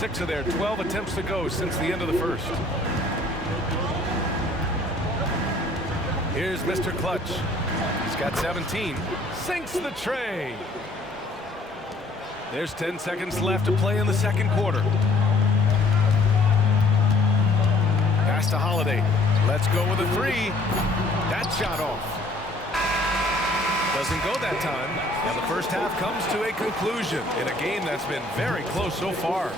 6 of their 12 attempts to go since the end of the first. Here's Mr. Clutch. He's got 17. Sinks the tray. There's 10 seconds left to play in the second quarter. Pass to Holiday. Let's go with a 3. That shot off. Doesn't go that time. And the first half comes to a conclusion in a game that's been very close so far.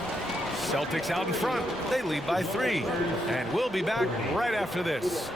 Celtics out in front. They lead by 3. And we'll be back right after this.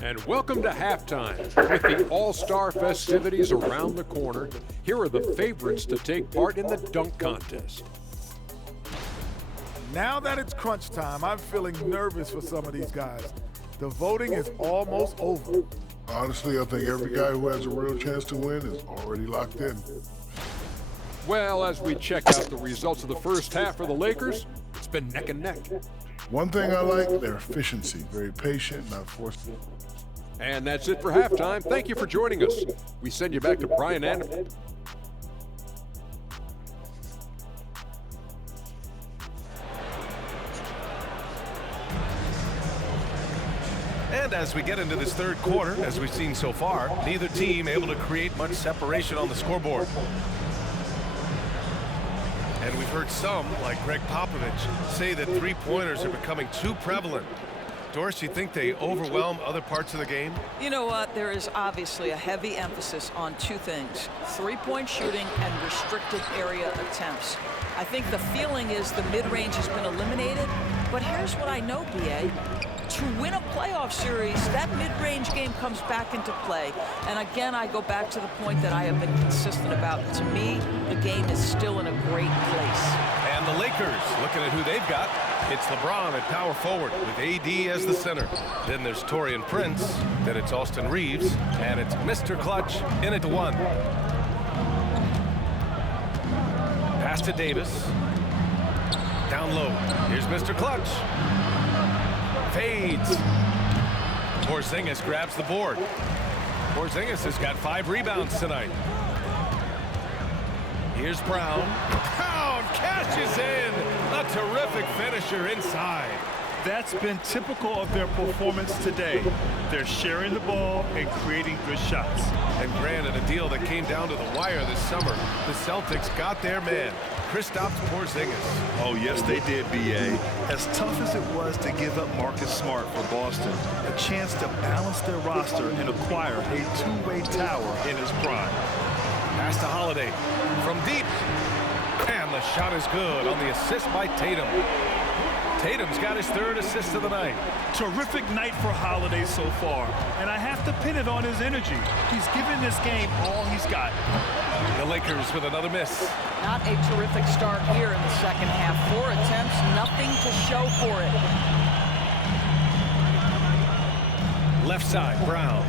And welcome to halftime. With the All-Star festivities around the corner, here are the favorites to take part in the dunk contest. Now that it's crunch time, I'm feeling nervous for some of these guys. The voting is almost over. Honestly, I think every guy who has a real chance to win is already locked in. Well, as we check out the results of the first half for the Lakers, it's been neck and neck. One thing I like, their efficiency. Very patient, not forceful. And that's it for halftime. Thank you for joining us. We send you back to Brian Anderson. And as we get into this third quarter, as we've seen so far, neither team able to create much separation on the scoreboard. And we've heard some, like Greg Popovich, say that three-pointers are becoming too prevalent. Doris, you think they overwhelm other parts of the game? You know what? There is obviously a heavy emphasis on 2 things: three-point shooting and restricted area attempts. I think the feeling is the mid-range has been eliminated, but here's what I know, BA. To win a playoff series, that mid-range game comes back into play. And again, I go back to the point that I have been consistent about. To me, the game is still in a great place. And the Lakers, looking at who they've got, it's LeBron at power forward with AD as the center. Then there's Taurean Prince, then it's Austin Reeves, and it's Mr. Clutch in at 1. Pass to Davis. Down low. Here's Mr. Clutch. Fades. Porzingis grabs the board. Porzingis has got 5 rebounds tonight. Here's Brown. Brown cashes in. A terrific finisher inside. That's been typical of their performance today. They're sharing the ball and creating good shots. And granted, a deal that came down to the wire this summer. The Celtics got their man, Kristaps Porzingis. Oh, yes, they did, B.A. As tough as it was to give up Marcus Smart for Boston, a chance to balance their roster and acquire a two-way tower in his prime. Pass to Holiday from deep. And the shot is good on the assist by Tatum. Tatum's got his 3rd assist of the night. Terrific night for Holiday so far, and I have to pin it on his energy. He's given this game all he's got. The Lakers with another miss. Not a terrific start here in the second half. 4 attempts, nothing to show for it. Left side, Brown.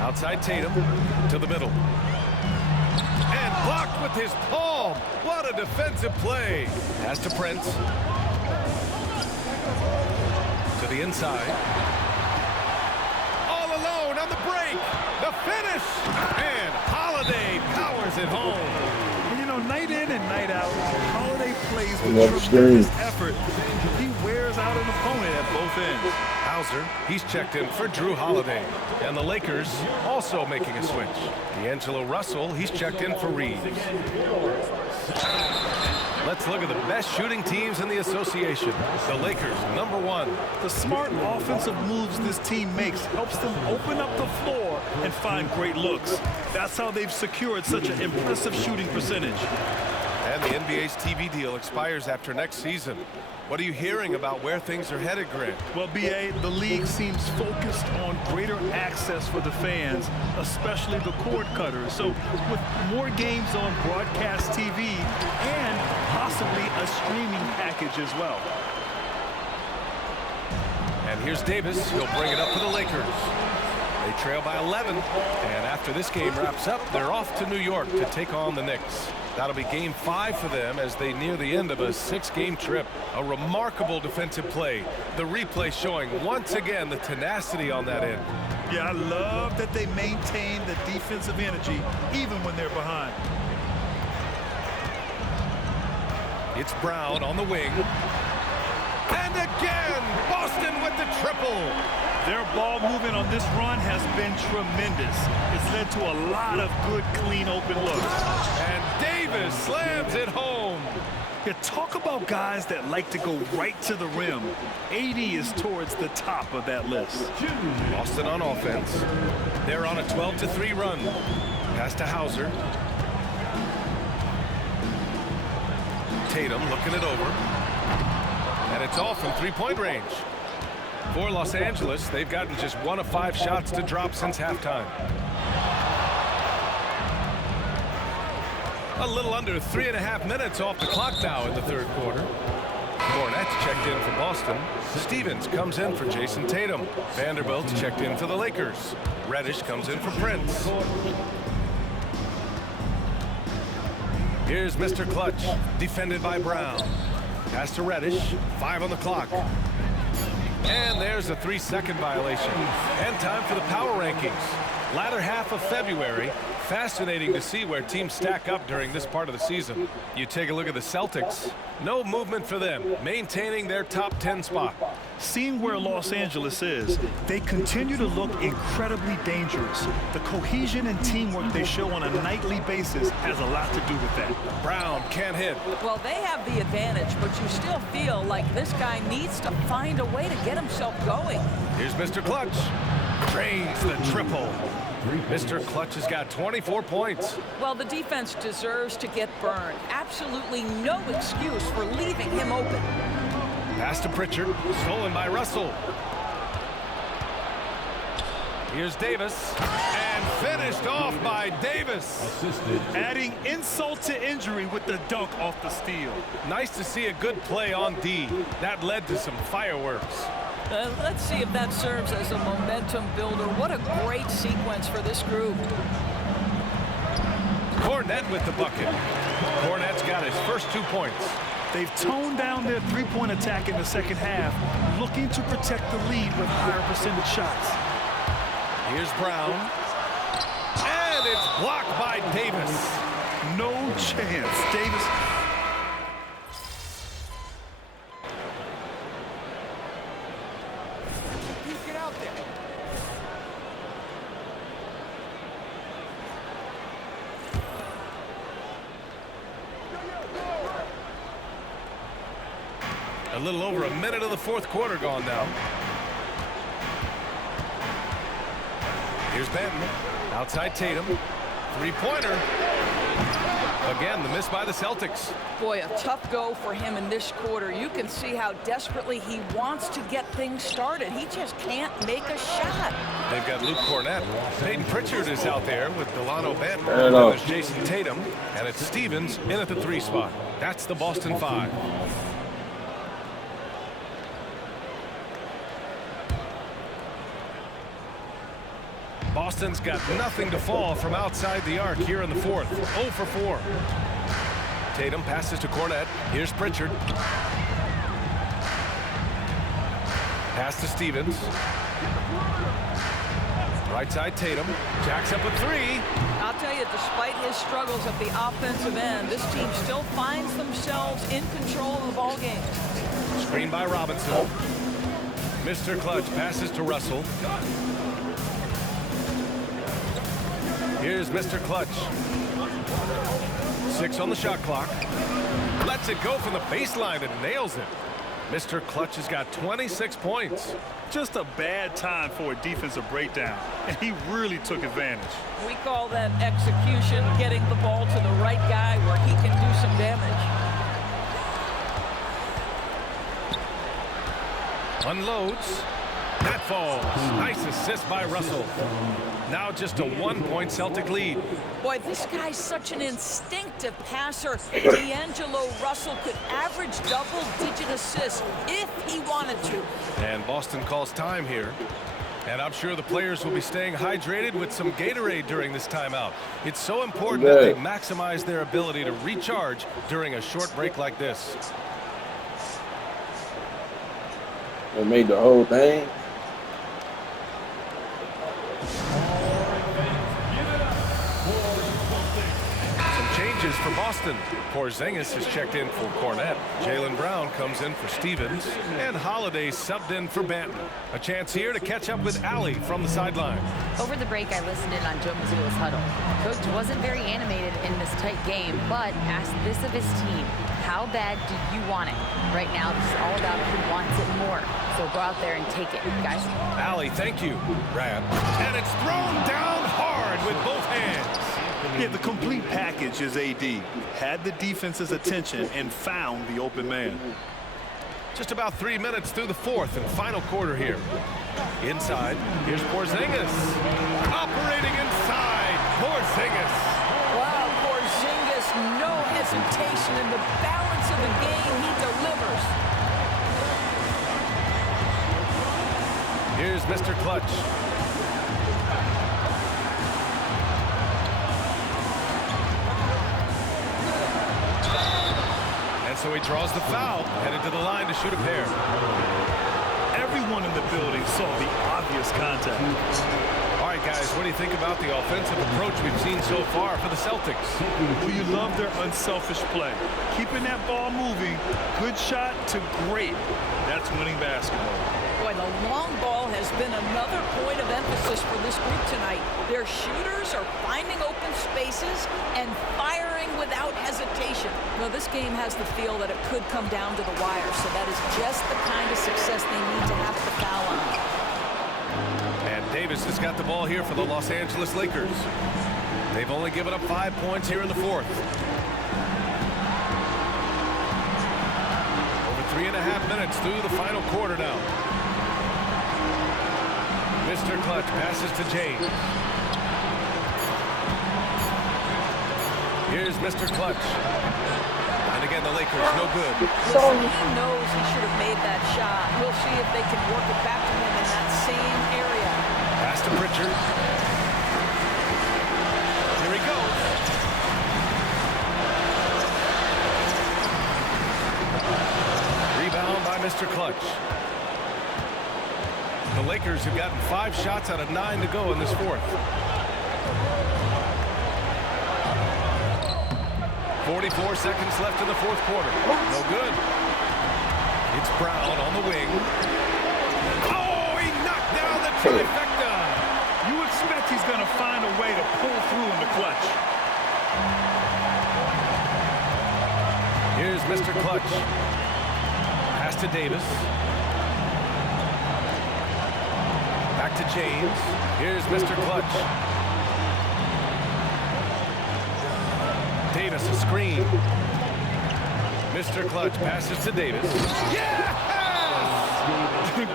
Outside Tatum to the middle. And blocked with his palm. What a defensive play. Pass to Prince. To the inside. All alone on the break. The finish. And Holiday powers it home. You know, night in and night out, Holiday plays with tremendous effort. He wears out an opponent at both ends. Hauser, he's checked in for Drew Holiday. And the Lakers also making a switch. D'Angelo Russell, he's checked in for Reeves. Let's look at the best shooting teams in the association. The Lakers, #1. The smart offensive moves this team makes helps them open up the floor and find great looks. That's how they've secured such an impressive shooting percentage. And the NBA's TV deal expires after next season. What are you hearing about where things are headed, Grant? Well, B.A., the league seems focused on greater access for the fans, especially the cord cutters. So with more games on broadcast TV and possibly a streaming package as well. And here's Davis. He'll bring it up to the Lakers. They trail by 11. And after this game wraps up, they're off to New York to take on the Knicks. That'll be game 5 for them as they near the end of a 6-game trip. A remarkable defensive play. The replay showing once again the tenacity on that end. Yeah, I love that they maintain the defensive energy even when they're behind. It's Brown on the wing. And again, Boston with the triple. Their ball movement on this run has been tremendous. It's led to a lot of good, clean, open looks. And Davis slams it home. Yeah, talk about guys that like to go right to the rim. AD is towards the top of that list. Boston on offense. They're on a 12-3 run. Pass to Hauser. Tatum looking it over. And it's off from three-point range. For Los Angeles, they've gotten just 1 of 5 shots to drop since halftime. A little under 3.5 minutes off the clock now in the third quarter. Cornette's checked in for Boston. Stevens comes in for Jason Tatum. Vanderbilt's checked in for the Lakers. Reddish comes in for Prince. Here's Mr. Clutch, defended by Brown. Pass to Reddish, 5 on the clock. And there's a 3-second violation. And time for the power rankings. Latter half of February. Fascinating to see where teams stack up during this part of the season. You take a look at the Celtics. No movement for them, maintaining their top 10 spot. Seeing where Los Angeles is, they continue to look incredibly dangerous. The cohesion and teamwork they show on a nightly basis has a lot to do with that. Brown can't hit. Well, they have the advantage, but you still feel like this guy needs to find a way to get himself going. Here's Mr. Clutch. Drains the triple. Mr. Clutch has got 24 points. Well, the defense deserves to get burned. Absolutely no excuse for leaving him open. Pass to Pritchard, stolen by Russell. Here's Davis, and finished off by Davis. Adding insult to injury with the dunk off the steal. Nice to see a good play on D. That led to some fireworks. Let's see if that serves as a momentum builder. What a great sequence for this group. Cornette with the bucket. Cornette's got his first 2 points. They've toned down their three-point attack in the second half, looking to protect the lead with higher percentage shots. Here's Brown. And it's blocked by Davis. No chance. Davis. Get out there. A little over a minute of the fourth quarter gone now. Here's Benton. Outside Tatum. Three-pointer. Again, the miss by the Celtics. Boy, a tough go for him in this quarter. You can see how desperately he wants to get things started. He just can't make a shot. They've got Luke Cornette. Peyton Pritchard is out there with Delano Benton. There's Jason Tatum. And it's Stevens in at the 3 spot. That's the Boston 5. Boston's got nothing to fall from outside the arc here in the fourth. 0 for 4. Tatum passes to Cornette. Here's Pritchard. Pass to Stevens. Right side Tatum. Jacks up a 3. I'll tell you, despite his struggles at the offensive end, this team still finds themselves in control of the ball game. Screen by Robinson. Mr. Clutch passes to Russell. Here's Mr. Clutch. 6 on the shot clock. Lets it go from the baseline and nails it. Mr. Clutch has got 26 points. Just a bad time for a defensive breakdown, and he really took advantage. We call that execution, getting the ball to the right guy where he can do some damage. Unloads. That falls. Nice assist by Russell. Now just a 1-point Celtic lead. Boy, this guy's such an instinctive passer. D'Angelo Russell could average double-digit assists if he wanted to. And Boston calls time here. And I'm sure the players will be staying hydrated with some Gatorade during this timeout. It's so important that they maximize their ability to recharge during a short break like this. They made the whole thing. Changes for Boston. Porzingis has checked in for Cornette. Jaylen Brown comes in for Stevens. And Holiday subbed in for Banton. A chance here to catch up with Allie from the sideline. Over the break, I listened in on Joe Mazzulla's huddle. Coach wasn't very animated in this tight game, but asked this of his team. How bad do you want it? Right now, this is all about who wants it more. So go out there and take it, guys. Allie, thank you, Brad. And it's thrown down hard with both hands. Yeah, the complete package is AD. Had the defense's attention and found the open man. Just about 3 minutes through the fourth and final quarter here. Inside, here's Porzingis. Operating inside, Porzingis. Wow, Porzingis, no hesitation in the balance of the game. He delivers. Here's Mr. Clutch. So he draws the foul, headed to the line to shoot a pair. Everyone in the building saw the obvious contact. All right, guys, what do you think about the offensive approach we've seen so far for the Celtics? Do you love their unselfish play? Keeping that ball moving, good shot to great. That's winning basketball. Boy, the long ball has been another point of emphasis for this group tonight. Their shooters are finding open spaces and firing without hesitation. Well, this game has the feel that it could come down to the wire, so that is just the kind of success they need to have the foul on. And Davis has got the ball here for the Los Angeles Lakers. They've only given up 5 points here in the fourth. Over 3.5 minutes through the final quarter now. Mr. Clutch passes to James. Here's Mr. Clutch. And again, the Lakers, no good. Listen, he knows he should have made that shot. We'll see if they can work it back to him in that same area. Pass to Pritchard. Here he goes. Rebound by Mr. Clutch. The Lakers have gotten 5 shots out of 9 to go in this fourth. 44 seconds left in the fourth quarter. No good. It's Brown on the wing. Oh, he knocked down the trifecta. You expect he's going to find a way to pull through in the clutch. Here's Mr. Clutch. Pass to Davis. Back to James. Here's Mr. Clutch. Davis a screen. Mr. Clutch passes to Davis. Yeah!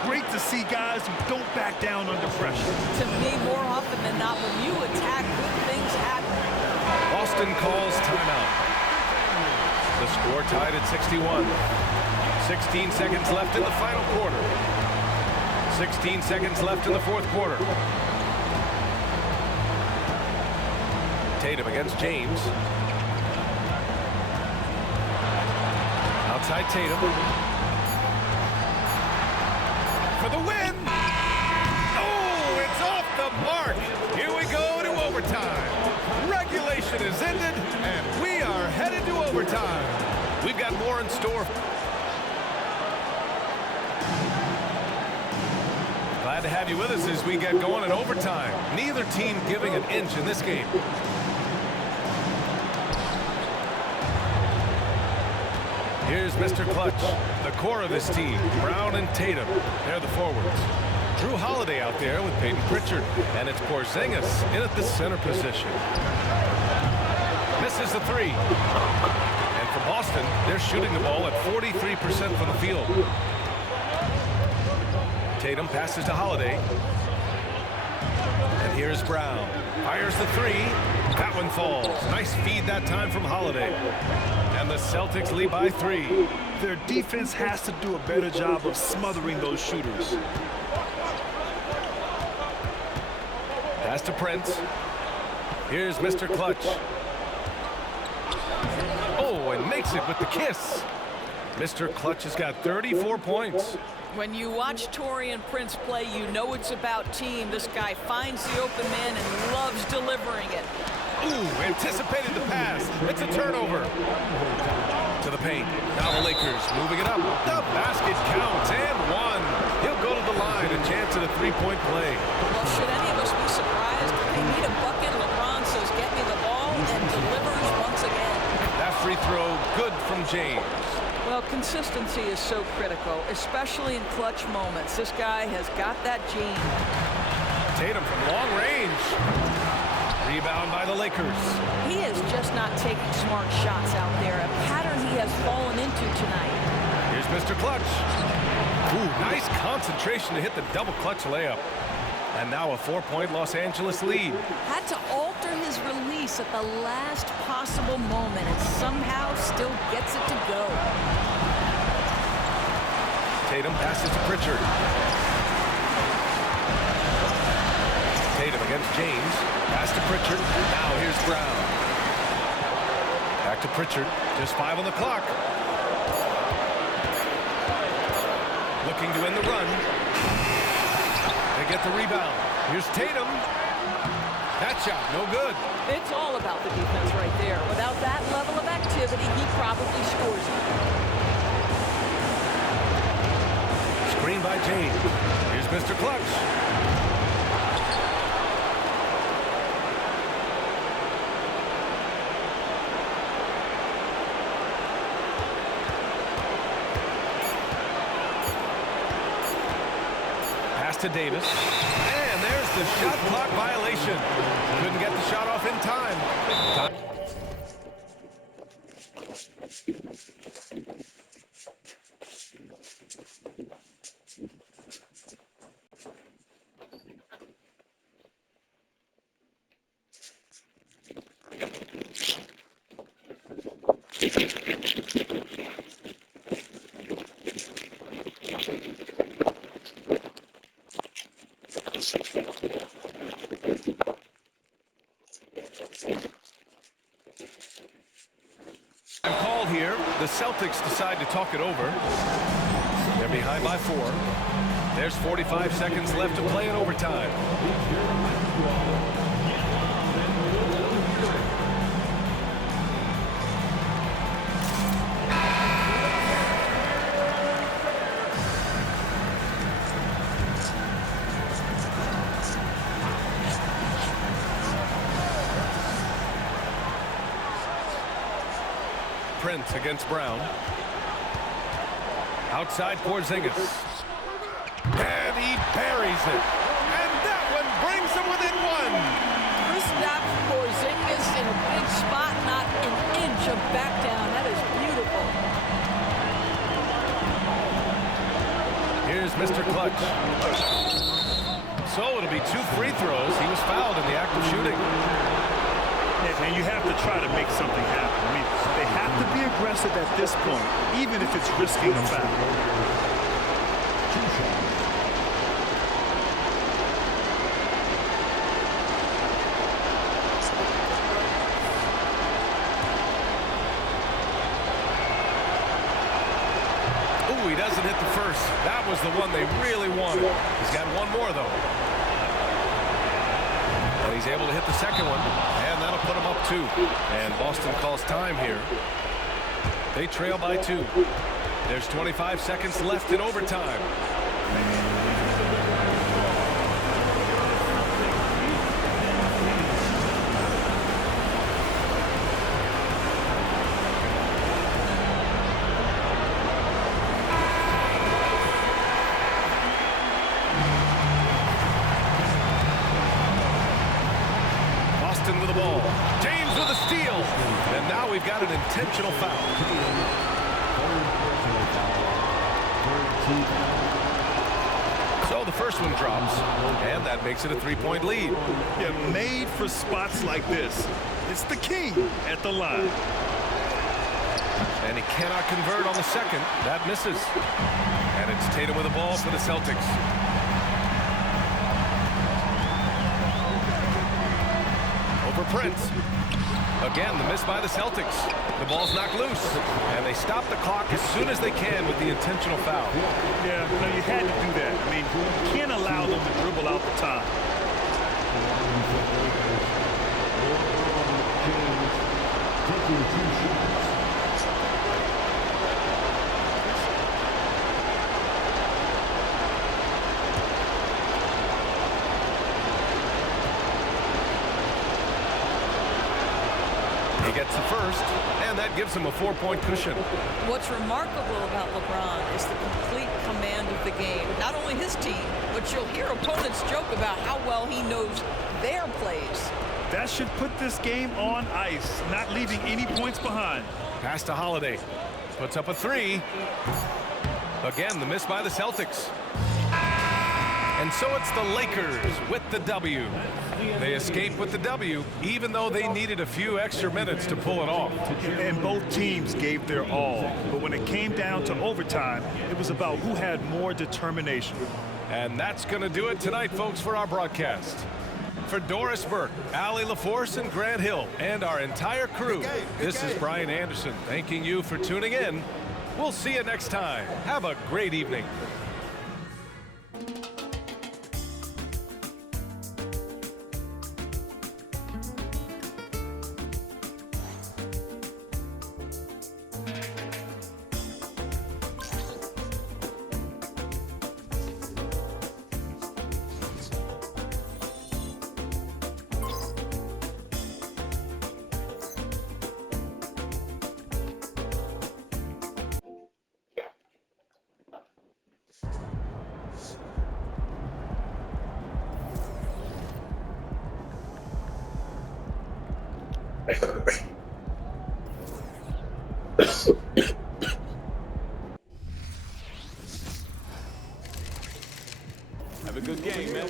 Great to see guys who don't back down under pressure. To me, more often than not, when you attack, good things happen. Boston calls timeout. The score tied at 61. 16 seconds left in the final quarter. 16 seconds left in the fourth quarter. Tatum against James. Outside Tatum. For the win! Oh, it's off the mark! Here we go to overtime. Regulation is ended, and we are headed to overtime. We've got more in store. Glad to have you with us as we get going in overtime. Neither team giving an inch in this game. Here's Mr. Clutch, the core of his team. Brown and Tatum, they're the forwards. Drew Holiday out there with Peyton Pritchard, and it's Porzingis in at the center position. Misses the three. And for Boston, they're shooting the ball at 43% from the field. Tatum passes to Holiday. And here's Brown. Fires the three. That one falls. Nice feed that time from Holiday. And the Celtics lead by 3. Their defense has to do a better job of smothering those shooters. Pass to Prince. Here's Mr. Clutch. Oh, and makes it with the kiss. Mr. Clutch has got 34 points. When you watch Taurean Prince play, you know it's about team. This guy finds the open man and loves delivering it. Ooh, anticipated the pass. It's a turnover. To the paint. Now the Lakers moving it up. The basket counts and one. He'll go to the line. A chance at a three-point play. Well, should any of us be surprised? They need a bucket. LeBron says, get me the ball, and delivers once again. That free throw, good from James. Well, consistency is so critical, especially in clutch moments. This guy has got that gene. Tatum from long range. Rebound by the Lakers. He is just not taking smart shots out there, a pattern he has fallen into tonight. Here's Mr. Clutch. Ooh, nice concentration to hit the double clutch layup. And now a 4-point Los Angeles lead. Had to alter his release at the last possible moment and somehow still gets it to go. Tatum passes to Pritchard. Tatum against James. Pass to Pritchard. Now here's Brown. Back to Pritchard. Just 5 on the clock. Looking to end the run. They get the rebound. Here's Tatum. That shot, no good. It's all about the defense right there. Without that level of activity, he probably scores it. Screen by James. Here's Mr. Clutch. Pass to Davis. And there's the shot clock violation. Couldn't get the shot off in time. I'm called here. The Celtics decide to talk it over. They're behind by 4. There's 45 seconds left to play in overtime. Prince against Brown. Outside Porzingis. And he buries it. And that one brings him within 1. Kristaps Porzingis in a big spot, not an inch of back down. That is beautiful. Here's Mr. Clutch. So it'll be 2 free throws. He was fouled in the act of shooting. And you have to try to make something happen. I mean, they have to be aggressive at this point, even if it's risking a foul. Ooh, he doesn't hit the first. That was the one they really wanted. He's got one more, though. And he's able to hit the second one, and that'll put him up 2. And Boston calls time here. They trail by 2. There's 25 seconds left in overtime. we've got an intentional foul. So the first one drops, and that makes it a 3-point lead. Yeah, made for spots like this. It's the king at the line. And he cannot convert on the second. That misses. And it's Tatum with the ball for the Celtics. Over Prince. Again, the miss by the Celtics. The ball's knocked loose. And they stop the clock as soon as they can with the intentional foul. Yeah, no, you had to do that. I mean, you can't allow them to dribble out the time. He gets the first, and that gives him a 4-point cushion. What's remarkable about LeBron is the complete command of the game. Not only his team, but you'll hear opponents joke about how well he knows their plays. That should put this game on ice, not leaving any points behind. Pass to Holiday. Puts up a 3. Again, the miss by the Celtics. And so it's the Lakers with the W. They escape with the W, even though they needed a few extra minutes to pull it off. And both teams gave their all. But when it came down to overtime, it was about who had more determination. And that's going to do it tonight, folks, for our broadcast. For Doris Burke, Allie LaForce, and Grant Hill, and our entire crew, this is Brian Anderson thanking you for tuning in. We'll see you next time. Have a great evening. Have a good game, man.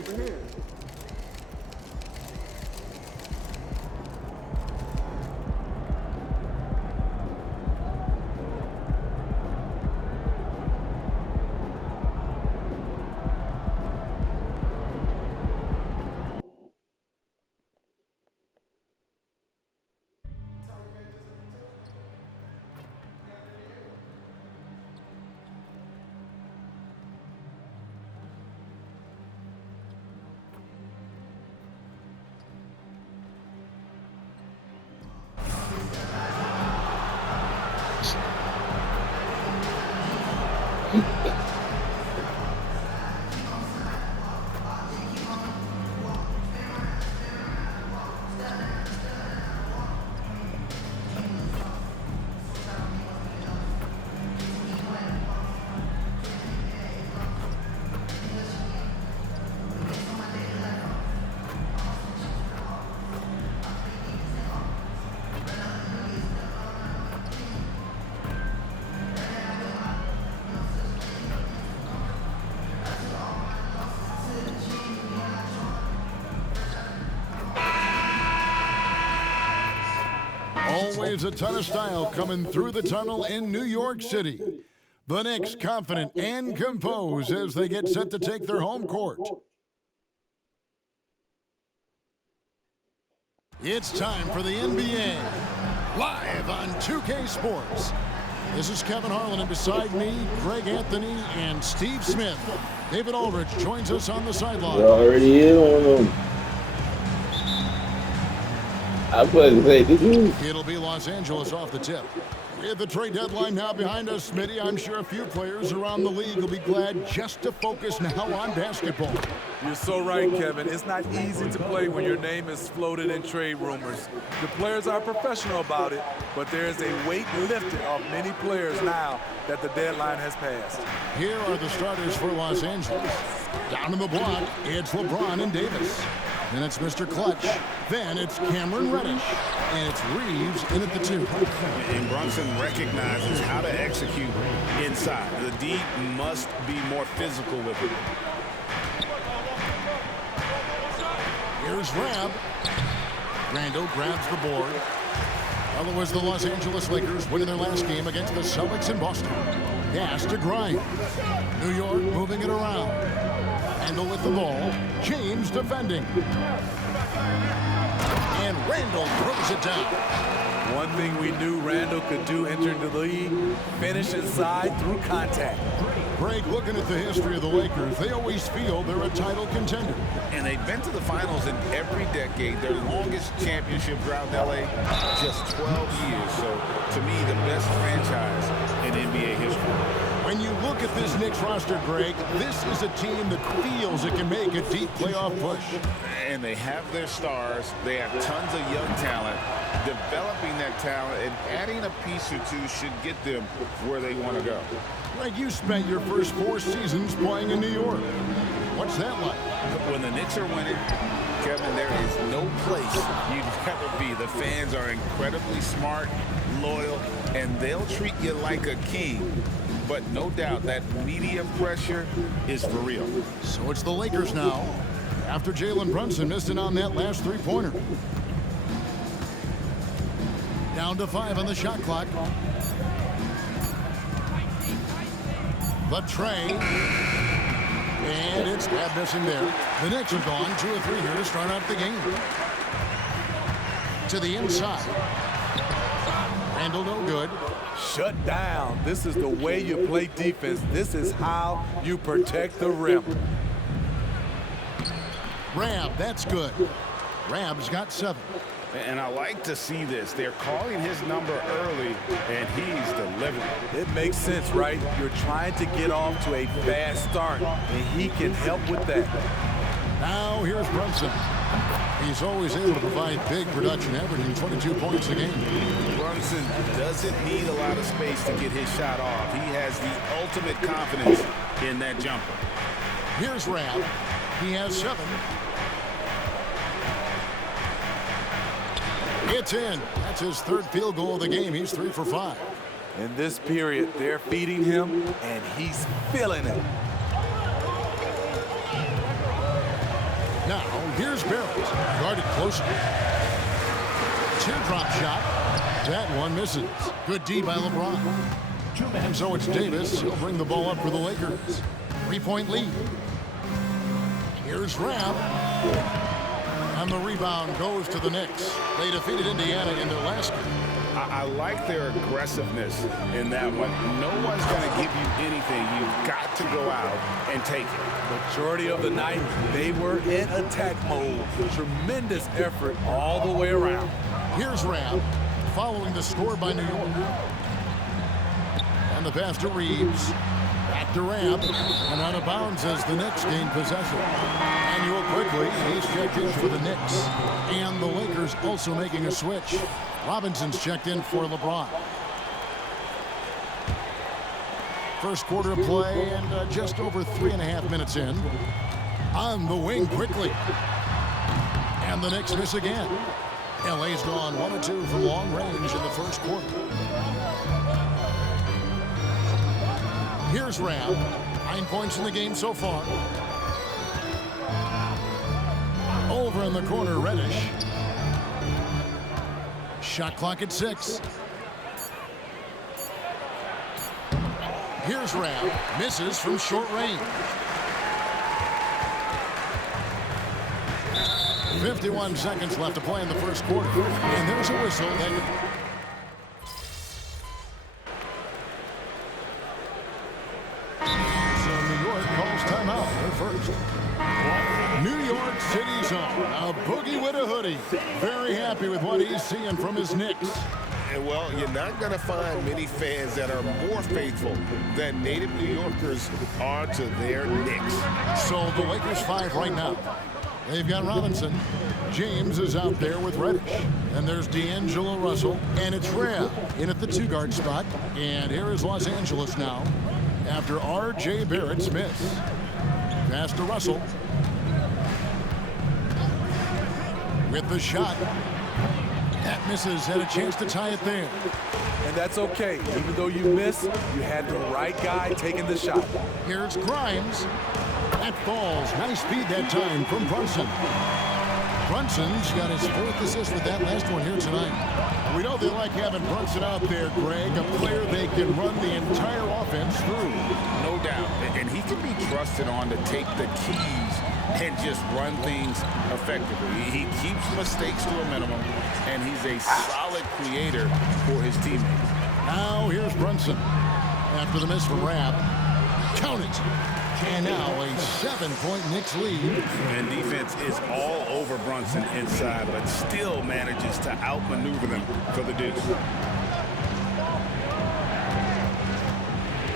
Always a ton of style coming through the tunnel in New York City. The Knicks confident and composed as they get set to take their home court. It's time for the NBA, live on 2K Sports. This is Kevin Harlan, and beside me, Greg Anthony and Steve Smith. David Aldridge joins us on the sideline. You already is on them. I wasn't say, did you? It'll be Los Angeles off the tip. With the trade deadline now behind us, Smitty, I'm sure a few players around the league will be glad just to focus now on basketball. You're so right, Kevin. It's not easy to play when your name is floated in trade rumors. The players are professional about it, but there is a weight lifted off many players now that the deadline has passed. Here are the starters for Los Angeles. Down in the block, it's LeBron and Davis. And it's Mr. Clutch. Then it's Cameron Reddish. And it's Reeves in at the 2. And Brunson recognizes how to execute inside. The D must be more physical with it. Here's Rab. Randall grabs the board. Well, it was the Los Angeles Lakers winning their last game against the Celtics in Boston. Pass to Grimes. New York moving it around. Randall with the ball. James defending. And Randall throws it down. One thing we knew Randall could do entering the league, finish inside through contact. Greg, looking at the history of the Lakers, they always feel they're a title contender. And they've been to the finals in every decade. Their longest championship drought in L.A., just 12 years. So, to me, the best franchise in NBA history. When you look at this Knicks roster, Greg, this is a team that feels it can make a deep playoff push. And they have their stars. They have tons of young talent. Developing that talent and adding a piece or two should get them where they want to go. Greg, you spent your first 4 seasons playing in New York. What's that like? When the Knicks are winning, Kevin, there is no place you'd rather be. The fans are incredibly smart, loyal, and they'll treat you like a king. But no doubt that media pressure is for real. So it's the Lakers now, after Jalen Brunson missed it on that last 3-pointer. Down to 5 on the shot clock. The tray. And it's bad missing there. The Knicks are gone 2 of 3 here to start out the game. To the inside. Randall no good. Shut down. This is the way you play defense. This is how you protect the rim. Rab, that's good. Rab's got 7. And I like to see this. They're calling his number early, and he's delivering. It makes sense, right? You're trying to get off to a fast start, and he can help with that. Now here's Brunson. He's always able to provide big production, averaging 22 points a game. Brunson doesn't need a lot of space to get his shot off. He has the ultimate confidence in that jumper. Here's Rab. He has 7. It's in. That's his 3rd field goal of the game. He's 3 for 5. In this period, they're feeding him, and he's feeling it. Now, here's Barrett. Guarded closer. Teardrop shot. That one misses. Good D by LeBron. And so it's Davis. He'll bring the ball up for the Lakers. 3-point lead. Here's Rab. And the rebound goes to the Knicks. They defeated Indiana in their last game. I like their aggressiveness in that one. No one's going to give you anything. You've got to go out and take it. Majority of the night, they were in attack mode. Tremendous effort all the way around. Here's Rab, following the score by New York. And the pass to Reeves. Back to Rab. And out of bounds as the Knicks gain possession. Manuel quickly, he's checked in for the Knicks. And the Lakers also making a switch. Robinson's checked in for LeBron. First quarter of play and just over 3.5 minutes in. On the wing quickly. And the Knicks miss again. LA's gone 1 of 2 from long range in the first quarter. Here's Rab. 9 points in the game so far. Over in the corner, Reddish. Shot clock at 6. Here's Rab. Misses from short range. 51 seconds left to play in the first quarter. And there's a whistle. So New York calls timeout. They're first. New York City zone. A boogie with a hoodie. Very happy with what he's seeing from his Knicks. Well, you're not going to find many fans that are more faithful than native New Yorkers are to their Knicks. So the Lakers 5 right now. They've got Robinson. James is out there with Reddish. And there's D'Angelo Russell. And it's Rhea in at the 2-guard spot. And here is Los Angeles now after R.J. Barrett's miss. Pass to Russell. with the shot. That misses, had a chance to tie it there. And that's okay. Even though you miss, you had the right guy taking the shot. Here's Grimes. That falls. Nice speed that time from Brunson. Brunson's got his 4th assist with that last one here tonight. We know they like having Brunson out there, Greg, a player they can run the entire offense through. No doubt. And he can be trusted on to take the keys and just run things effectively. He keeps mistakes to a minimum, and he's a solid creator for his teammates. Now here's Brunson. After the miss from Rapp. Count it. And now a 7-point Knicks lead. And defense is all over Brunson inside, but still manages to outmaneuver them for the deuce.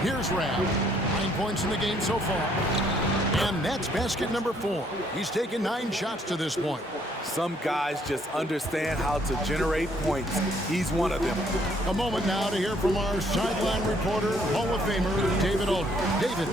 Here's Rapp. 9 points in the game so far. And that's basket number 4. He's taken 9 shots to this point. Some guys just understand how to generate points. He's one of them. A moment now to hear from our sideline reporter, Hall of Famer, David Aldridge. David.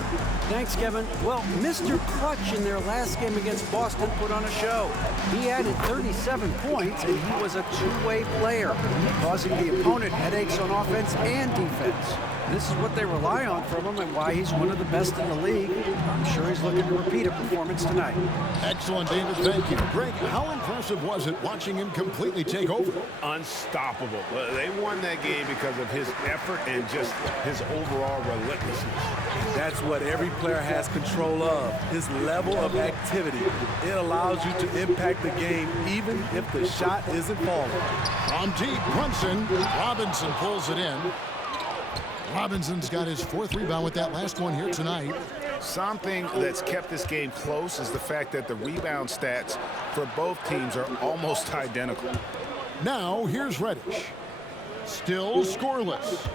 Thanks, Kevin. Well, Mr. Clutch in their last game against Boston put on a show. He added 37 points, and he was a two-way player, causing the opponent headaches on offense and defense. This is what they rely on from him and why he's one of the best in the league. I'm sure he's looking to repeat a performance tonight. Excellent, David. Thank you. Greg, how impressive was it watching him completely take over? Unstoppable. They won that game because of his effort and just his overall relentlessness. That's what every player has control of, his level of activity. It allows you to impact the game even if the shot isn't falling. From deep, Brunson. Robinson pulls it in. Robinson's got his 4th rebound with that last one here tonight. Something that's kept this game close is the fact that the rebound stats for both teams are almost identical. Now, here's Reddish. Still scoreless.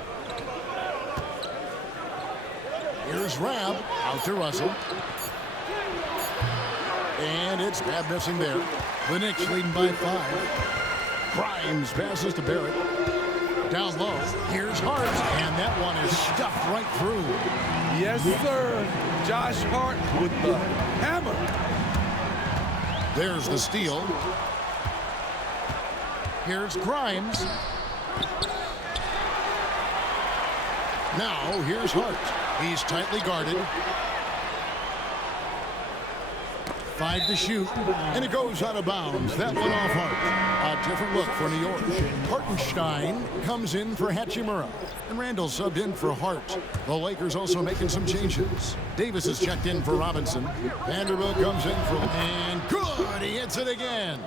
Here's Rapp. Out to Russell. And it's Rapp missing there. The Knicks leading by 5. Grimes passes to Barrett. Down low, here's Hart, and that one is stuffed right through. Yes, sir. Josh Hart with the hammer. There's the steal. Here's Grimes. Now, here's Hart. He's tightly guarded. 5 to shoot, and it goes out of bounds. That one off Hart. A different look for New York. Hartenstein comes in for Hachimura, and Randall subbed in for Hart. The Lakers also making some changes. Davis is checked in for Robinson. Vanderbilt comes in for, and good, he hits it again.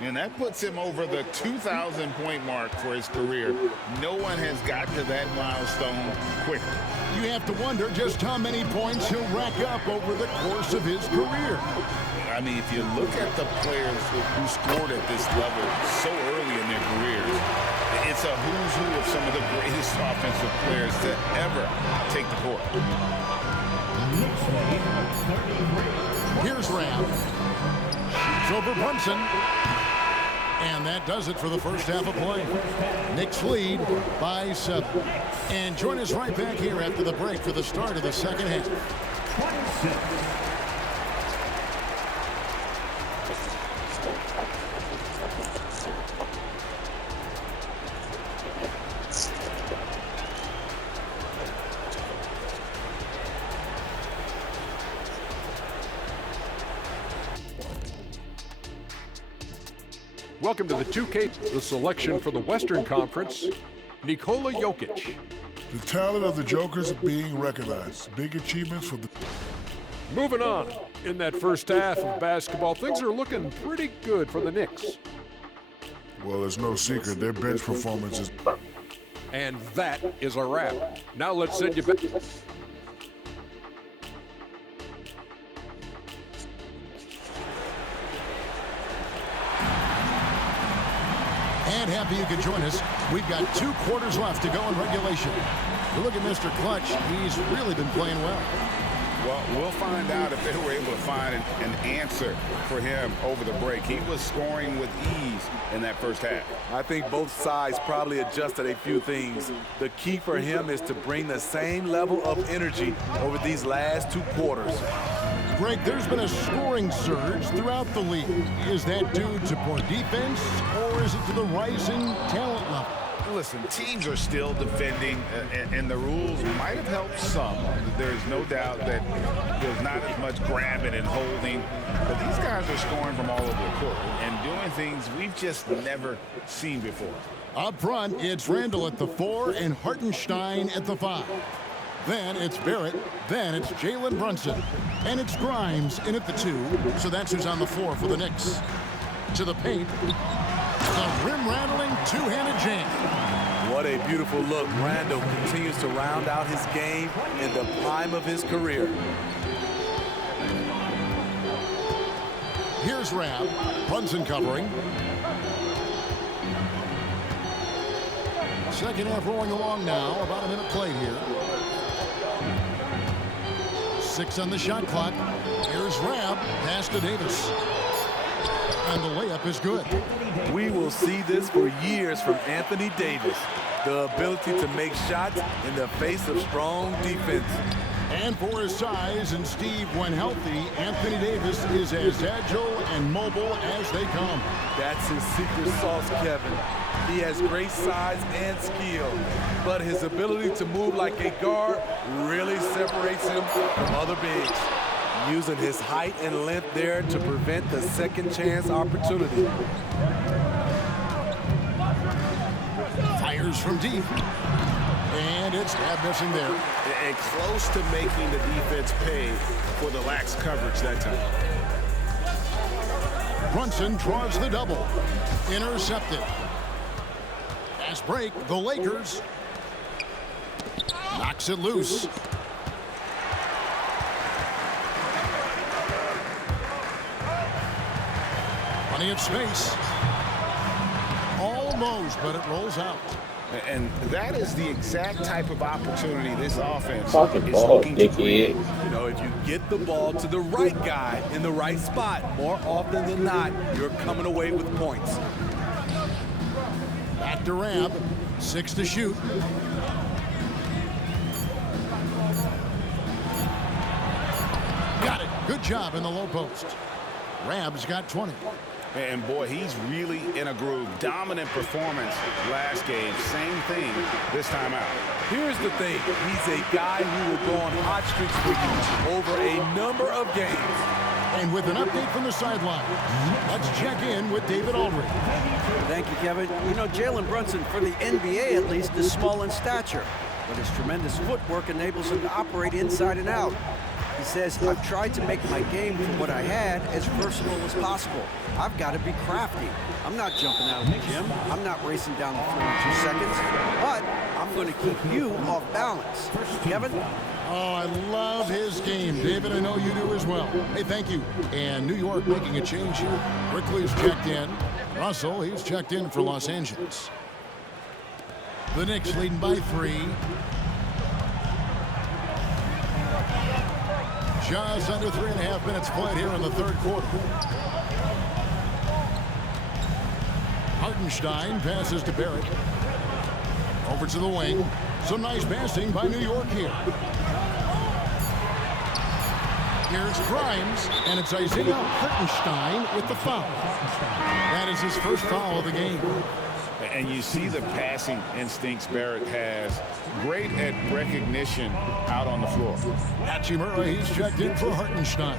And that puts him over the 2,000-point mark for his career. No one has gotten to that milestone quicker. You have to wonder just how many points he'll rack up over the course of his career. I mean, if you look at the players who scored at this level so early in their careers, it's a who's who of some of the greatest offensive players to ever take the court. Here's Rapp. Shoots over Brunson. And that does it for the first half of play. Knicks lead by 7. And join us right back here after the break for the start of the second half. Welcome to the 2K, the selection for the Western Conference, Nikola Jokic. The talent of the Jokers are being recognized. Big achievements for the... Moving on, in that first half of basketball, things are looking pretty good for the Knicks. Well, it's no secret, their bench performance is... And that is a wrap. Now let's send you back. And happy you could join us. We've got 2 quarters left to go in regulation. Look at Mr. Clutch. He's really been playing well. Well, we'll find out if they were able to find an answer for him over the break. He was scoring with ease in that first half. I think both sides probably adjusted a few things. The key for him is to bring the same level of energy over these last 2 quarters. Greg, there's been a scoring surge throughout the league. Is that due to poor defense, or is it to the rising talent level? Listen, teams are still defending, and the rules might have helped some. There's no doubt that there's not as much grabbing and holding, but these guys are scoring from all over the court and doing things we've just never seen before. Up front, it's Randall at the 4 and Hartenstein at the 5. Then it's Barrett. Then it's Jalen Brunson. And it's Grimes in at the 2. So that's who's on the floor for the Knicks. To the paint. The rim-rattling two-handed jam. What a beautiful look. Randall continues to round out his game in the prime of his career. Here's Rab. Brunson covering. Second half rolling along now. About a minute played here. 6 on the shot clock. Here's Rab. Pass to Davis. And the layup is good. We will see this for years from Anthony Davis. The ability to make shots in the face of strong defense. And for his size and Steve, when healthy, Anthony Davis is as agile and mobile as they come. That's his secret sauce, Kevin. He has great size and skill, but his ability to move like a guard really separates him from other bigs, using his height and length there to prevent the second chance opportunity. Fires from deep. And it's missing there. And close to making the defense pay for the lax coverage that time. Brunson draws the double. Intercepted. Fast break, the Lakers. Knocks it loose. Plenty of space. Almost, but it rolls out. And that is the exact type of opportunity this offense Fucking is ball, looking to create. You know, if you get the ball to the right guy in the right spot, more often than not, you're coming away with points. Back to Rab. 6 to shoot. Got it. Good job in the low post. Rab's got 20. And boy, he's really in a groove. Dominant performance last game. Same thing this time out. Here's the thing. He's a guy who will go on hot streaks for you over a number of games. And with an update from the sideline, let's check in with David Aldridge. Thank you, Kevin. You know, Jalen Brunson, for the NBA at least, is small in stature, but his tremendous footwork enables him to operate inside and out. He says, I've tried to make my game from what I had as versatile as possible. I've got to be crafty. I'm not jumping out of the gym. I'm not racing down the floor in 2 seconds, but I'm going to keep you off balance. Kevin? Oh, I love his game. David, I know you do as well. Hey, thank you. And New York making a change here. Brickley's checked in. Russell, he's checked in for Los Angeles. The Knicks leading by 3. Just under 3.5 minutes played here in the third quarter. Hartenstein passes to Barrett. Over to the wing. Some nice passing by New York here. Here's Grimes, and it's Isaiah Hartenstein with the foul. That is his first foul of the game. And you see the passing instincts Barrett has. Great at recognition out on the floor. Hachimura, he's checked in for Hartenstein.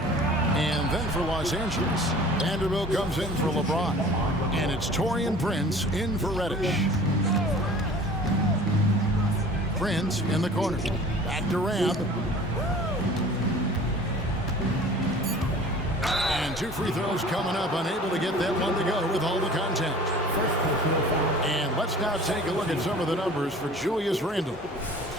And then for Los Angeles, Vanderbilt comes in for LeBron. And it's Taurean Prince in for Reddish. Prince in the corner. Back to Rab. And 2 free throws coming up. Unable to get that one to go with all the contact. And let's now take a look at some of the numbers for Julius Randle.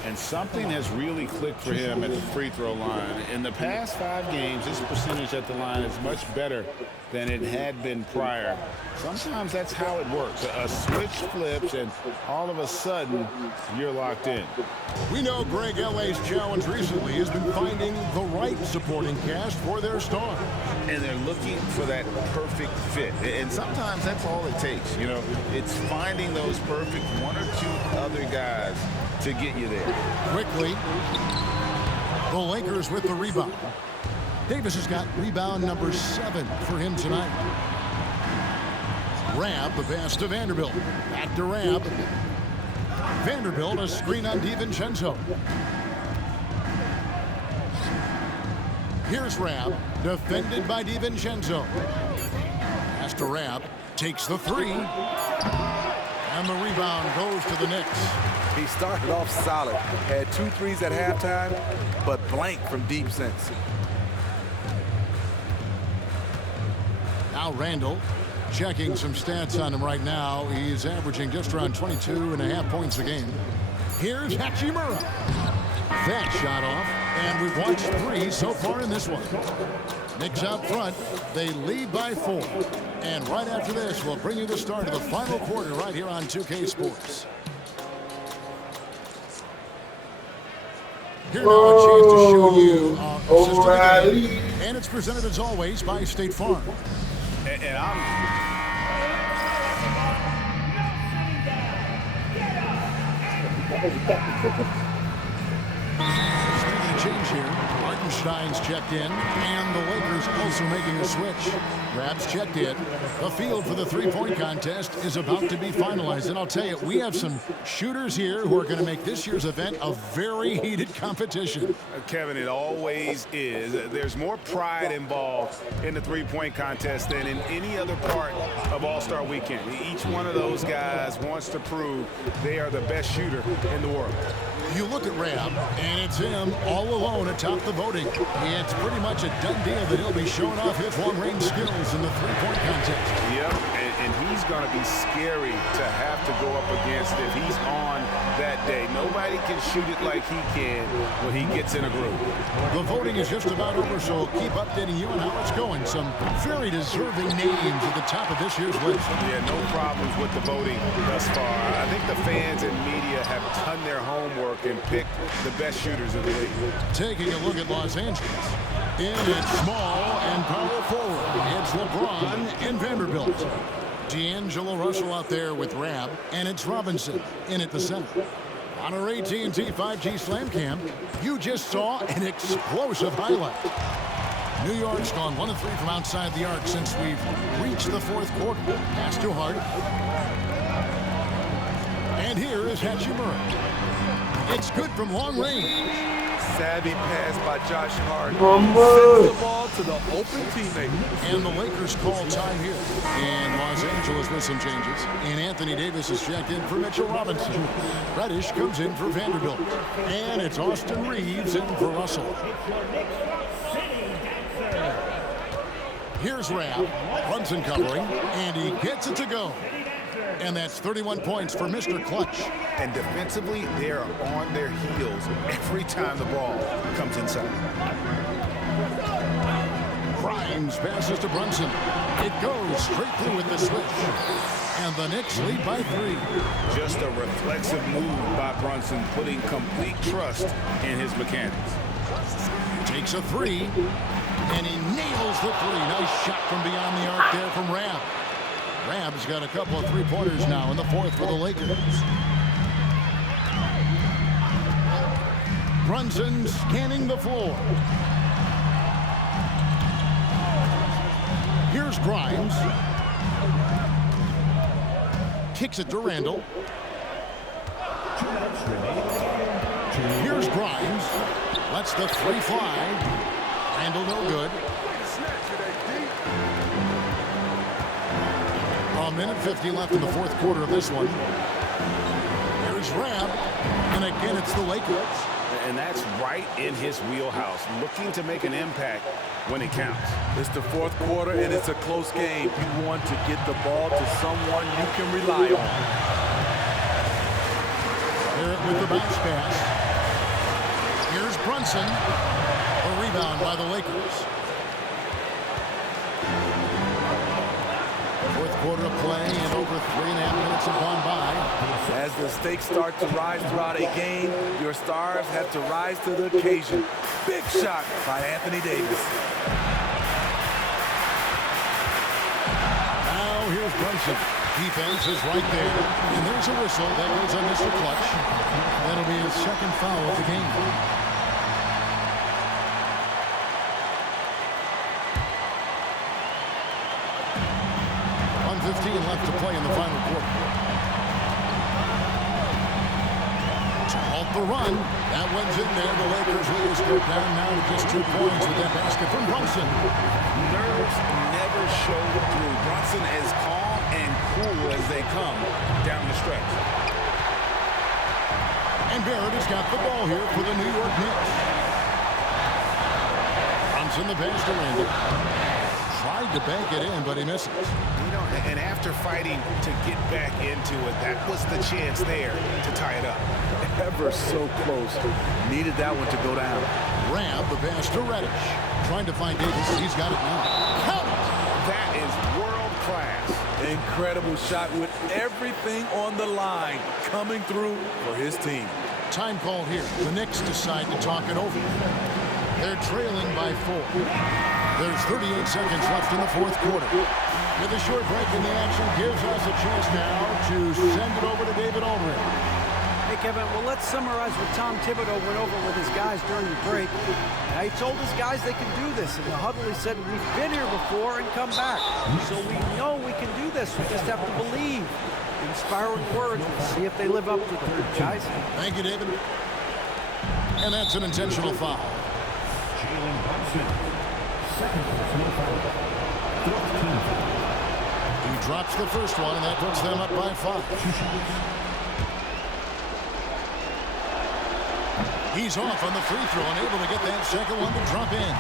And something has really clicked for him at the free throw line. In the past 5 games, his percentage at the line is much better than it had been prior. Sometimes that's how it works. A switch flips, and all of a sudden, you're locked in. We know Greg L.A.'s challenge recently has been finding the right supporting cast for their stars. And they're looking for that perfect fit. And sometimes that's all it takes. You know, it's finding those perfect one or two other guys to get you there. Quickly, the Lakers with the rebound. Davis has got rebound number 7 for him tonight. Rabb, the pass to Vanderbilt. Back to Rabb. Vanderbilt, a screen on DiVincenzo. Here's Rabb, defended by DiVincenzo. Pass to Rabb, takes the 3. And the rebound goes to the Knicks. He started off solid, had 2 threes at halftime, but blank from deep since. Now Randall, checking some stats on him right now. He's averaging just around 22.5 points a game. Here's Hachimura. That shot off, and we've watched 3 so far in this one. Knicks out front. They lead by 4. And right after this, we'll bring you the start of the final quarter right here on 2K Sports. Here now a chance to show you O'Reilly. And it's presented as always by State Farm. And I'm... Speaking of change here, Hartenstein's checked in, and the Lakers also making a switch. Rabb's checked in. The field for the three-point contest is about to be finalized, and I'll tell you, we have some shooters here who are going to make this year's event a very heated competition. Kevin, it always is. There's more pride involved in the three-point contest than in any other part of All-Star Weekend. Each one of those guys wants to prove they are the best shooter in the world. You look at Rabb, and it's him all alone atop the voting. It's pretty much a done deal that he'll be showing off his long-range skills in the three-point contest. Yep, and he's going to be scary to have to go up against if he's on that day. Nobody can shoot it like he can when he gets in a groove. The voting is just about over, so we'll keep updating you on how it's going. Some very deserving names at the top of this year's list. Yeah, no problems with the voting thus far. I think the fans and media have done their homework and picked the best shooters of the league. Taking a look at Los Angeles. In at small and power forward, it's LeBron and Vanderbilt. D'Angelo Russell out there with Rabb, and it's Robinson in at the center. On our AT&T 5G Slam Cam, you just saw an explosive highlight. New York's gone 1 of 3 from outside the arc since we've reached the fourth quarter. Pass to Hart. And here is Hachimura. It's good from long range. Savvy pass by Josh Hart. Sends the ball to the open teammate. And the Lakers call time here. And Los Angeles with some changes. And Anthony Davis is checked in for Mitchell Robinson. Reddish comes in for Vanderbilt. And it's Austin Reeves in for Russell. Here's Rabb. Brunson covering. And he gets it to go. And that's 31 points for Mr. Clutch. And defensively, they are on their heels every time the ball comes inside. Grimes passes to Brunson. It goes straight through with the switch. And the Knicks lead by 3. Just a reflexive move by Brunson, putting complete trust in his mechanics. Takes a 3. And he nails the 3. Nice shot from beyond the arc there from Rabb. Rabb's got a couple of three-pointers now in the fourth for the Lakers. Brunson scanning the floor. Here's Grimes. Kicks it to Randall. Here's Grimes. Lets the 3 fly. Randall no good. A minute 50 left in the fourth quarter of this one. Here's Rabb, and again it's the Lakers. And that's right in his wheelhouse, looking to make an impact when it counts. It's the fourth quarter, and it's a close game. You want to get the ball to someone you can rely on. Barrett with the bounce pass. Here's Brunson. A rebound by the Lakers. Fourth quarter of play and over 3.5 minutes have gone by. As the stakes start to rise throughout a game, your stars have to rise to the occasion. Big shot by Anthony Davis. Now here's Brunson. Defense is right there. And there's a whistle that goes on Mr. Clutch. That'll be his second foul of the game. 1:15 left to play in the final quarter. To halt the run. That one's in there. The Lakers lead is go down now to just 2 points with that basket from Brunson. Nerves never show through. Brunson is calm and cool as they come down the stretch. And Barrett has got the ball here for the New York Knicks. Brunson the pass to Randall. Tried to bank it in, but he misses. You know, and after fighting to get back into it, that was the chance there to tie it up. Ever so close. Needed that one to go down. Ram the pass to Reddish. Trying to find Davis. He's got it now. Count! That is world class. Incredible shot with everything on the line coming through for his team. Time called here. The Knicks decide to talk it over. They're trailing by 4. There's 38 seconds left in the fourth quarter. With a short break in the action, gives us a chance now to send it over to David Aldridge. Hey, Kevin, well, let's summarize what Tom Thibodeau went over with his guys during the break. Now, he told his guys they can do this. In the huddle, he said, we've been here before and come back. So we know we can do this. We just have to believe. Inspiring words. We'll see if they live up to them, guys. Thank you, David. And that's an intentional foul. Jalen Brunson, second personal foul. He drops the first one, and that puts them up by 5. He's off on the free throw and able to get that second one to drop in.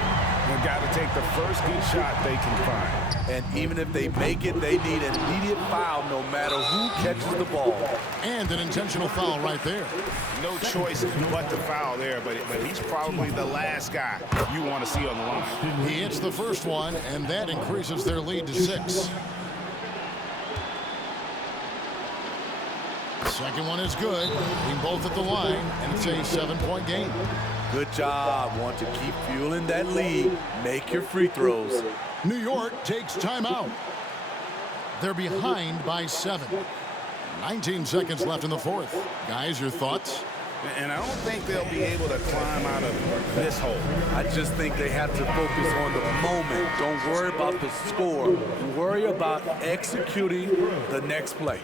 They've got to take the first good shot they can find. And even if they make it, they need an immediate foul no matter who catches the ball. And an intentional foul right there. No choice but to foul there, but he's probably the last guy you want to see on the line. He hits the first one, and that increases their lead to 6. Second one is good. Being both at the line, and it's a 7-point game. Good job. Want to keep fueling that lead. Make your free throws. New York takes timeout. They're behind by 7. 19 seconds left in the fourth. Guys, your thoughts? And I don't think they'll be able to climb out of this hole. I just think they have to focus on the moment. Don't worry about the score. Worry about executing the next play.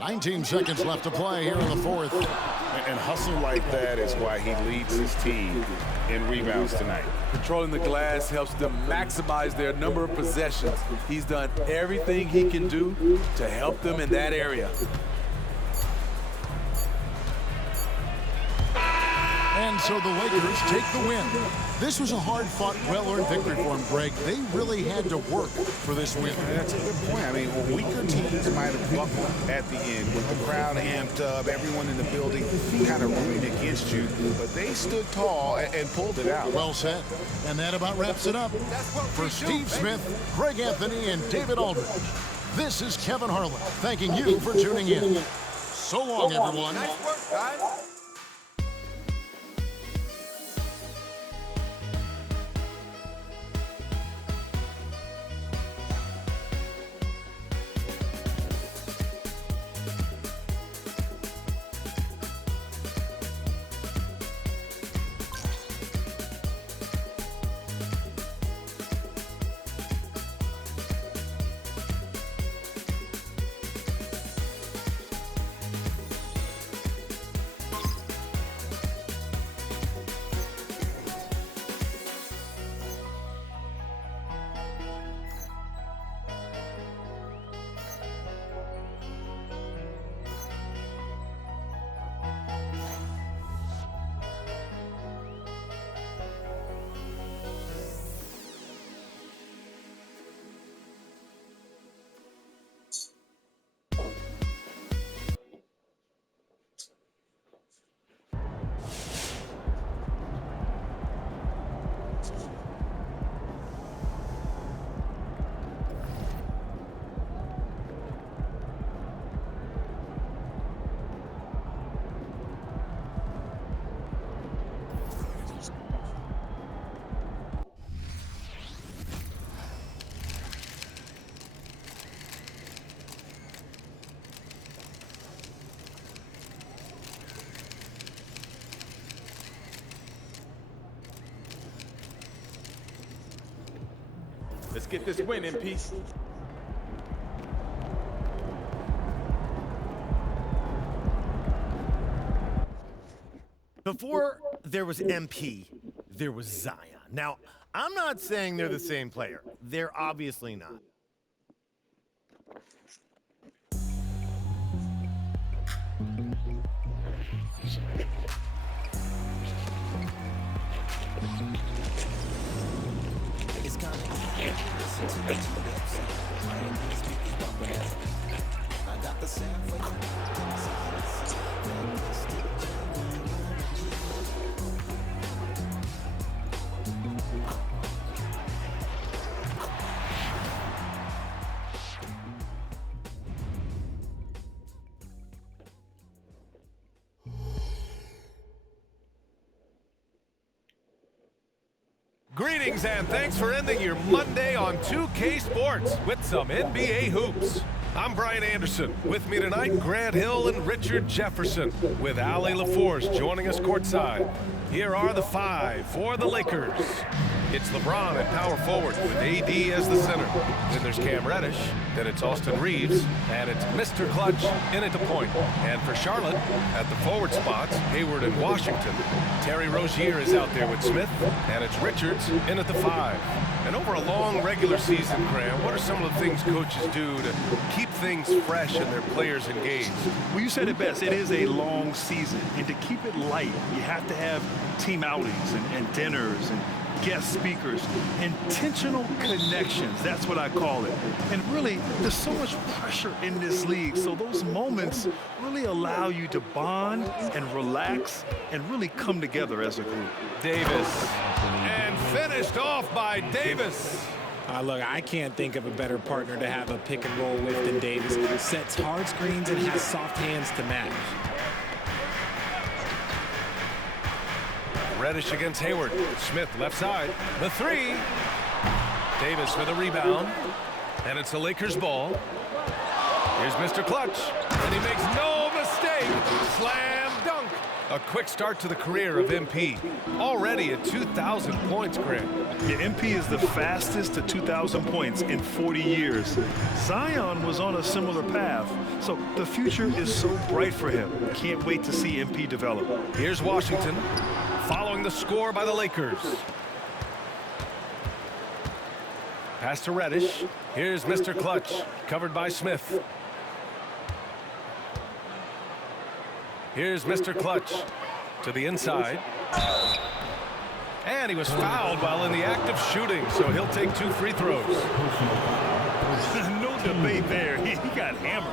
19 seconds left to play here in the fourth. And hustle like that is why he leads his team in rebounds tonight. Controlling the glass helps them maximize their number of possessions. He's done everything he can do to help them in that area. And so the Lakers take the win. This was a hard-fought, well-earned victory for them, Greg. They really had to work for this win. That's a good point. I mean, weaker teams might have buckled at the end with the crowd amped up, everyone in the building kind of rooting against you, but they stood tall and pulled it out. Well said. And that about wraps it up. For Steve Smith, Greg Anthony, and David Aldridge, this is Kevin Harlan thanking you for tuning in. So long, everyone. Nice work, guys. Let's get this win in peace. Before there was MP, there was Zion. Now, I'm not saying they're the same player. They're obviously not. It's kinda listen to the I got the sound for you. Greetings and thanks for ending your Monday on 2K Sports with some NBA hoops. I'm Brian Anderson. With me tonight, Grant Hill and Richard Jefferson, with Ali LaForce joining us courtside. Here are the five for the Lakers. It's LeBron at power forward with AD as the center. Then there's Cam Reddish. Then it's Austin Reeves. And it's Mr. Clutch in at the point. And for Charlotte, at the forward spots, Hayward and Washington. Terry Rozier is out there with Smith. And it's Richards in at the five. And over a long regular season, Graham, what are some of the things coaches do to keep things fresh and their players engaged? Well, you said it best. It is a long season. And to keep it light, you have to have team outings and dinners and guest speakers, intentional connections. That's what I call it. And really, there's so much pressure in this league. So those moments really allow you to bond and relax and really come together as a group. Davis. And finished off by Davis. Look, I can't think of a better partner to have a pick and roll with than Davis. Sets hard screens and has soft hands to match. Reddish against Hayward. Smith left side. The three. Davis for the rebound. And it's the Lakers ball. Here's Mr. Clutch. And he makes no mistake. Slam dunk. A quick start to the career of MP. Already at 2,000 points, Grant. Yeah, MP is the fastest to 2,000 points in 40 years. Zion was on a similar path. So the future is so bright for him. Can't wait to see MP develop. Here's Washington. Following the score by the Lakers. Pass to Reddish. Here's Mr. Clutch, covered by Smith. Here's Mr. Clutch to the inside. And he was fouled while in the act of shooting, so he'll take 2 free throws. No debate there. He got hammered.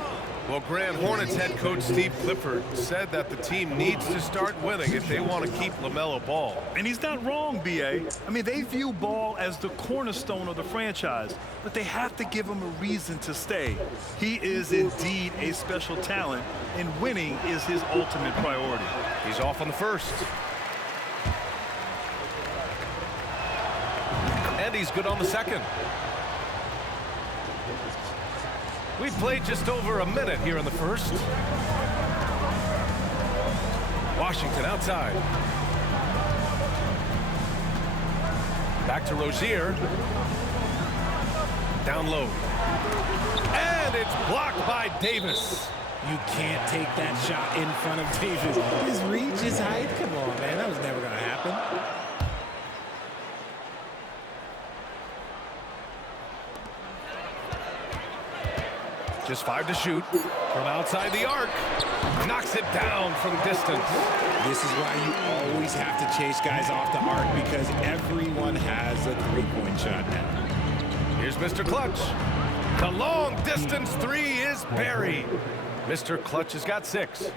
Well, Grand Hornets head coach Steve Clifford said that the team needs to start winning if they want to keep LaMelo Ball. And he's not wrong, B.A. I mean, they view Ball as the cornerstone of the franchise, but they have to give him a reason to stay. He is indeed a special talent, and winning is his ultimate priority. He's off on the first. And he's good on the second. We've played just over a minute here in the first. Washington outside. Back to Rozier. Down low. And it's blocked by Davis. You can't take that shot in front of Davis. His reach, his height. Come on, man. That was never going to happen. Just 5 to shoot from outside the arc. Knocks it down from distance. This is why you always have to chase guys off the arc, because everyone has a three-point shot now. Here's Mr. Clutch. The long distance three is buried. Mr. Clutch has got 6.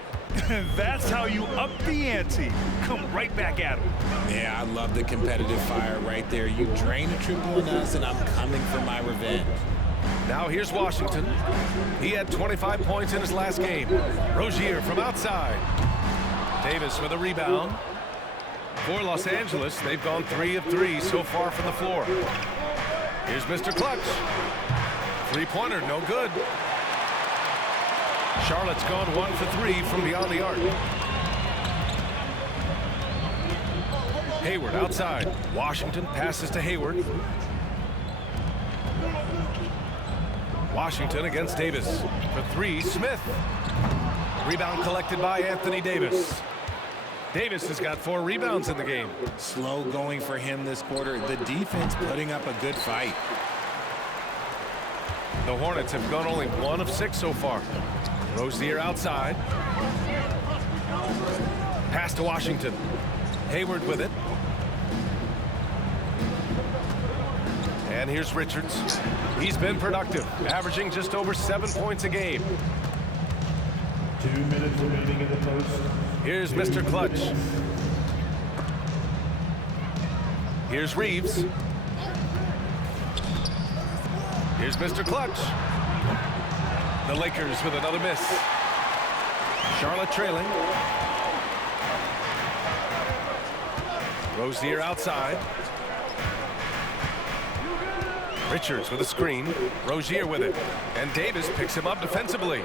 That's how you up the ante. Come right back at him. Yeah, I love the competitive fire right there. You drain a triple on us, and I'm coming for my revenge. Now here's Washington. He had 25 points in his last game. Rozier from outside. Davis with a rebound. For Los Angeles, they've gone 3 of 3 so far from the floor. Here's Mr. Clutch. Three-pointer, no good. Charlotte's gone 1 for 3 from beyond the arc. Hayward outside. Washington passes to Hayward. Washington against Davis. For three, Smith. Rebound collected by Anthony Davis. Davis has got 4 rebounds in the game. Slow going for him this quarter. The defense putting up a good fight. The Hornets have gone only 1 of 6 so far. Rozier outside. Pass to Washington. Hayward with it. And here's Richards. He's been productive, averaging just over 7 points a game. 2 minutes remaining in the first. Here's Mr. Clutch. Here's Reeves. Here's Mr. Clutch. The Lakers with another miss. Charlotte trailing. Rozier outside. Richards with a screen. Rozier with it. And Davis picks him up defensively.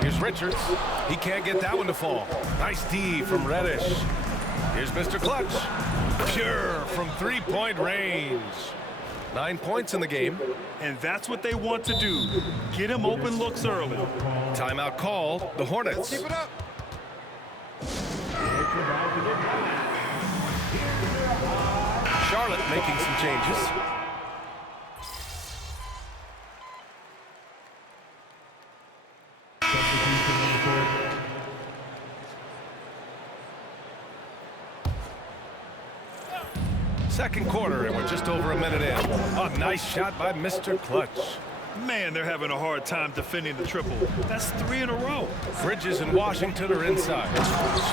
Here's Richards. He can't get that one to fall. Nice D from Reddish. Here's Mr. Clutch. Pure from 3-point range. 9 points in the game. And that's what they want to do. Get him open looks early. Timeout called. The Hornets. Keep it up. Charlotte making some changes. Second quarter, and we're just over a minute in. A nice shot by Mr. Clutch. Man, they're having a hard time defending the triple. That's 3 in a row. Bridges and Washington are inside.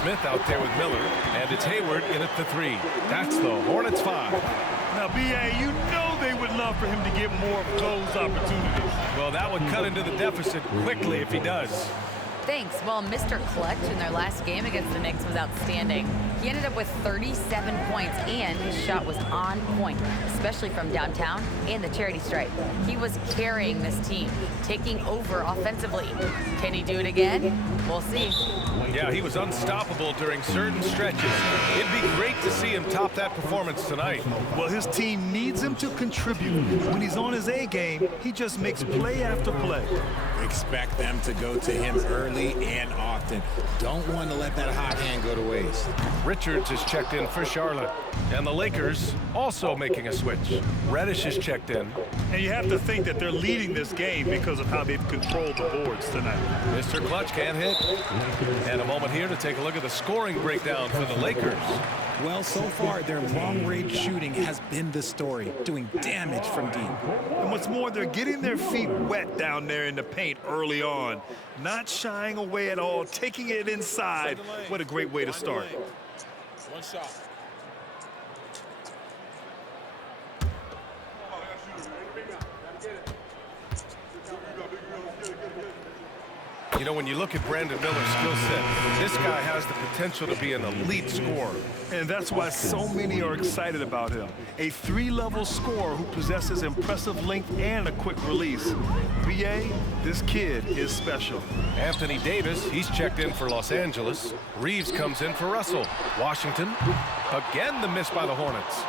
Smith out there with Miller, and it's Hayward in at the 3. That's the Hornets 5. Now, B.A., you know they would love for him to get more of those opportunities. Well, that would cut into the deficit quickly if he does. Thanks. Well, Mr. Clutch in their last game against the Knicks was outstanding. He ended up with 37 points, and his shot was on point, especially from downtown and the charity stripe. He was carrying this team, taking over offensively. Can he do it again? We'll see. Yeah, he was unstoppable during certain stretches. It'd be great to see him top that performance tonight. Well, his team needs him to contribute. When he's on his A game, he just makes play after play. Expect them to go to him early and often. Don't want to let that hot hand go to waste. Richards is checked in for Charlotte. And the Lakers also making a switch. Reddish is checked in. And you have to think that they're leading this game because of how they've controlled the boards tonight. Mr. Clutch can't hit. And a moment here to take a look at the scoring breakdown for the Lakers. Well, so far, their long-range shooting has been the story, doing damage from deep. And what's more, they're getting their feet wet down there in the paint early on. Not shying away at all, taking it inside. What a great way to start. One shot. You know, when you look at Brandon Miller's skill set, this guy has the potential to be an elite scorer. And that's why so many are excited about him. A 3-level scorer who possesses impressive length and a quick release. B.A., this kid is special. Anthony Davis, he's checked in for Los Angeles. Reeves comes in for Russell. Washington, again the miss by the Hornets.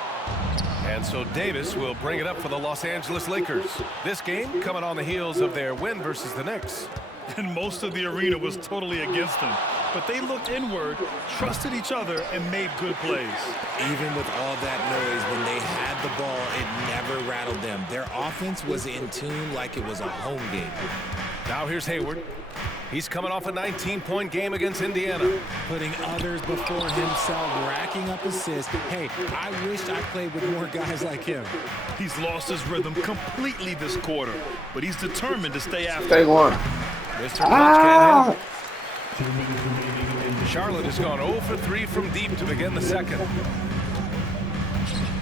And so Davis will bring it up for the Los Angeles Lakers. This game coming on the heels of their win versus the Knicks. And most of the arena was totally against them. But they looked inward, trusted each other, and made good plays. Even with all that noise, when they had the ball, it never rattled them. Their offense was in tune like it was a home game. Now here's Hayward. He's coming off a 19-point game against Indiana. Putting others before himself, racking up assists. Hey, I wished I played with more guys like him. He's lost his rhythm completely this quarter, but he's determined to stay after. Stay one. Mr. Clutch can't hit. Charlotte has gone 0 for 3 from deep to begin the second.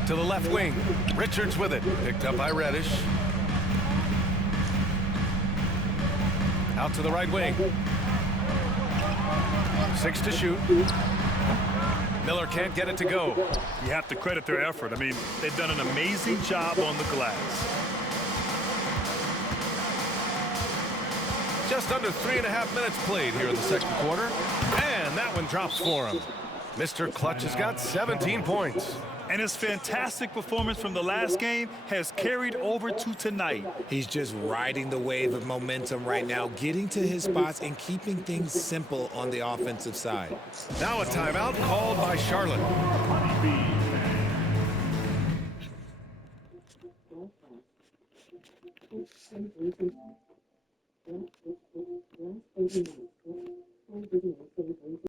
To the left wing. Richards with it. Picked up by Reddish. Out to the right wing. 6 to shoot. Miller can't get it to go. You have to credit their effort. I mean, they've done an amazing job on the glass. Just under 3.5 minutes played here in the second quarter. And that one drops for him. Mr. Clutch has got 17 points. And his fantastic performance from the last game has carried over to tonight. He's just riding the wave of momentum right now, getting to his spots and keeping things simple on the offensive side. Now a timeout called by Charlotte.